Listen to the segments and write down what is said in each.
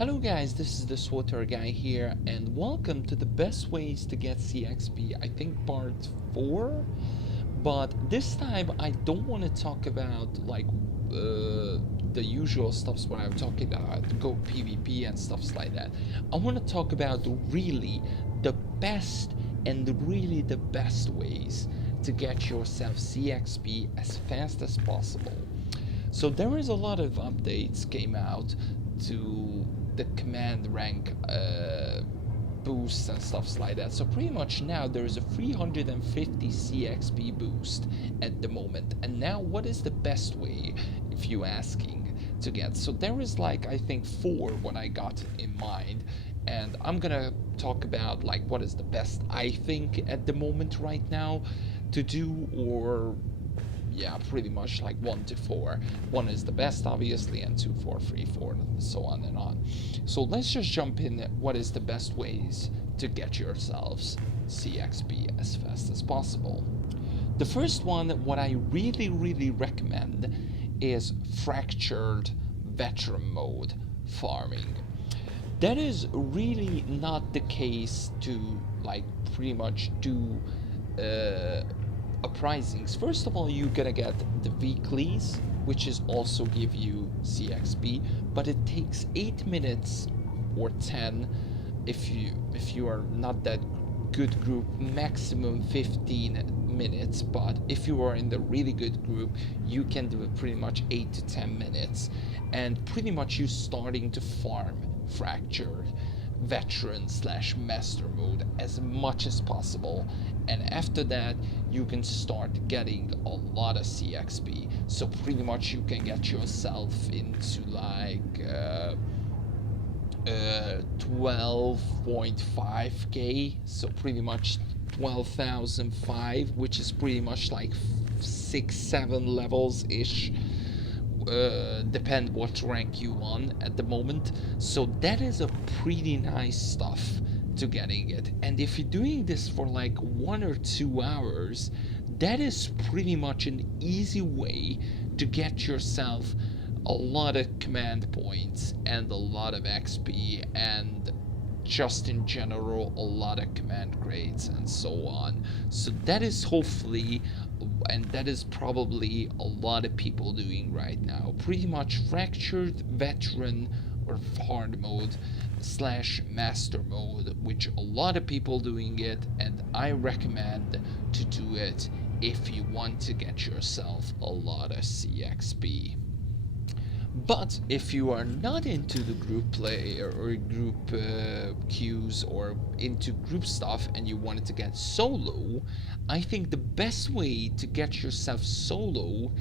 Hello guys, this is the SWTOR guy here, and welcome to the best ways to get CXP, I think part 4, but this time I don't want to talk about like the usual stuffs when I'm talking about Go PvP and stuffs like that. I want to talk about really the best and really the best ways to get yourself CXP as fast as possible. So there is a lot of updates came out to the command rank boosts and stuffs like that. So pretty much now there is a 350 CXP boost at the moment. And now what is the best way, if you asking, to get? So there is like, I think 4 what I got in mind. And I'm gonna talk about like what is the best I think at the moment right now to do, or yeah, pretty much like 1 to 4. 1 is the best, obviously, and 2, 4, 3, 4, and so on and on. So let's just jump in. What is the best ways to get yourselves CXP as fast as possible? The first one, what I really recommend is fractured veteran mode farming. That is really not the case to like pretty much do uprisings. First of all, you're gonna get the weeklies, which is also give you CXP, but it takes 8 minutes or 10 if you are not that good group, maximum 15 minutes. But if you are in the really good group, you can do it pretty much 8 to 10 minutes, and pretty much you starting to farm fractured veteran / master mode as much as possible, and after that you can start getting a lot of CXP. So pretty much you can get yourself into like 12.5k, so pretty much 12,005, which is pretty much like 6-7 levels ish. Depend what rank you on at the moment. So that is a pretty nice stuff to getting it. And if you're doing this for like 1 or 2 hours, that is pretty much an easy way to get yourself a lot of command points and a lot of XP, and just in general a lot of command grades and so on. So that is hopefully, and that is probably a lot of people doing right now, pretty much fractured veteran or hard mode / master mode, which a lot of people doing it, and I recommend to do it if you want to get yourself a lot of CXP. But if you are not into the group play or group queues or into group stuff and you wanted to get solo, I think the best way to get yourself solo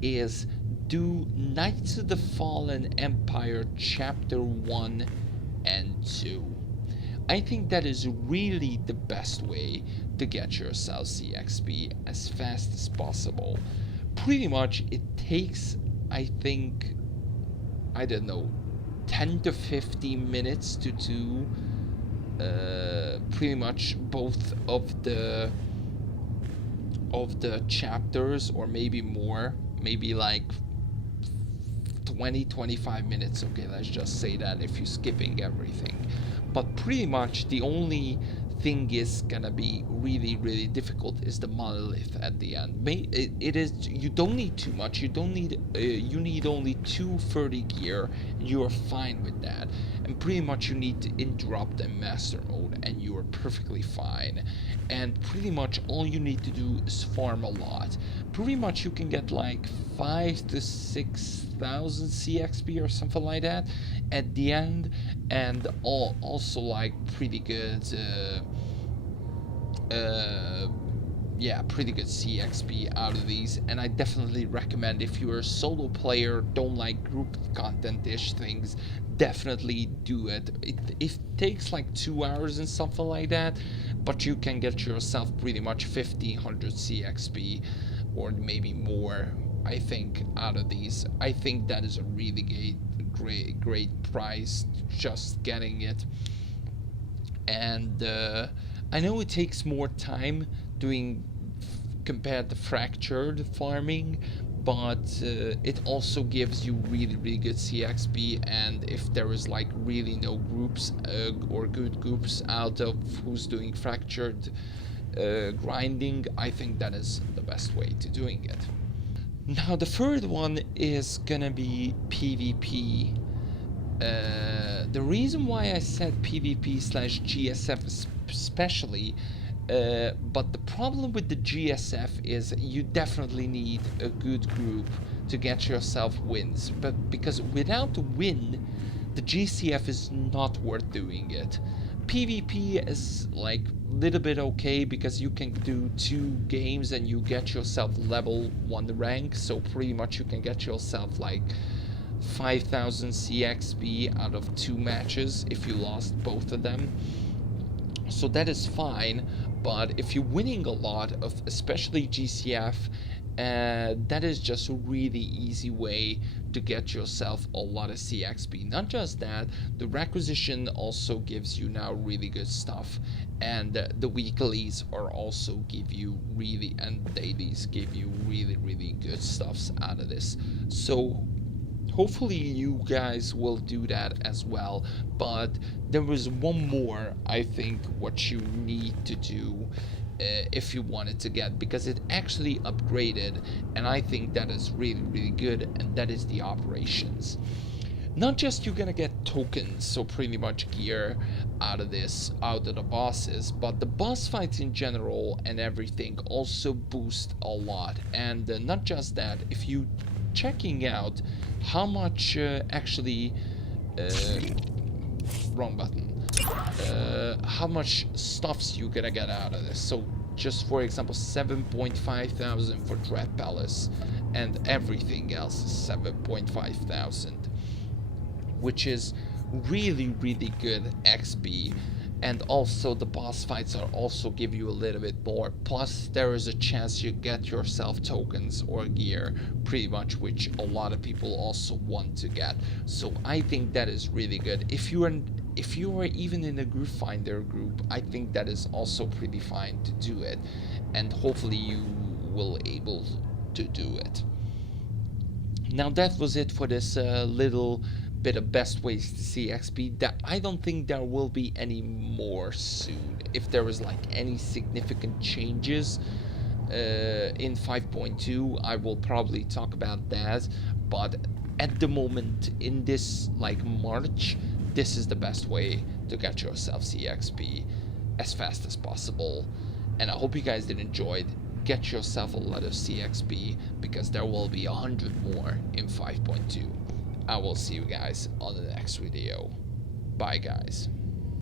is do Knights of the Fallen Empire Chapter 1 and 2. I think that is really the best way to get yourself CXP as fast as possible. Pretty much it takes, I think, I don't know, 10 to 15 minutes to do pretty much both of the chapters, or maybe more, maybe like 20-25 minutes. Okay, let's just say that if you're skipping everything. But pretty much the only thing is gonna be really difficult is the monolith at the end. It is, you don't need too much, you don't need you need only 230 gear, and you are fine with that. And pretty much you need to interrupt in master mode and you are perfectly fine. And pretty much all you need to do is farm a lot. Pretty much you can get like 5,000 to 6,000 CXP or something like that at the end, and also like pretty good yeah, pretty good CXP out of these. And I definitely recommend, if you're a solo player, don't like group content-ish things, definitely do it. It takes like 2 hours and something like that, but you can get yourself pretty much 1,500 CXP or maybe more, I think, out of these. I think that is a really great price just getting it. And I know it takes more time doing compared to fractured farming, but it also gives you really good CXP. And if there is like really no groups or good groups out of who's doing fractured grinding, I think that is the best way to doing it. Now the third one is gonna be PvP. The reason why I said PvP slash GSF especially, but the problem with the GSF is you definitely need a good group to get yourself wins, but because without a win, the GCF is not worth doing it. PvP is like a little bit okay because you can do 2 games and you get yourself level 1 rank, so pretty much you can get yourself like 5,000 CXP out of 2 matches if you lost both of them. So that is fine, but if you're winning a lot of especially GCF, that is just a really easy way to get yourself a lot of CXP. Not just that, the requisition also gives you now really good stuff, and the weeklies are also give you really, and dailies give you really good stuffs out of this. So hopefully you guys will do that as well. But there was one more, I think, what you need to do if you wanted to get, because it actually upgraded, and I think that is really good, and that is the operations. Not just you're gonna get tokens, so pretty much gear out of this, out of the bosses, but the boss fights in general and everything also boost a lot. And not just that, if you checking out how much actually wrong button, how much stuffs you gonna get out of this. So just for example, 7.5 thousand for Dread Palace, and everything else is 7.5 thousand, which is really good XP. And also the boss fights are also give you a little bit more, plus there is a chance you get yourself tokens or gear pretty much, which a lot of people also want to get. So I think that is really good. If you are even in a group finder group, I think that is also pretty fine to do it, and hopefully you will able to do it. Now that was it for this little bit of best ways to see XP. That I don't think there will be any more soon. If there is like any significant changes in 5.2, I will probably talk about that. But at the moment, in this like March, this is the best way to get yourself CXP as fast as possible. And I hope you guys did enjoy it. Get yourself a lot of CXP, because there will be 100 more in 5.2. I will see you guys on the next video. Bye guys.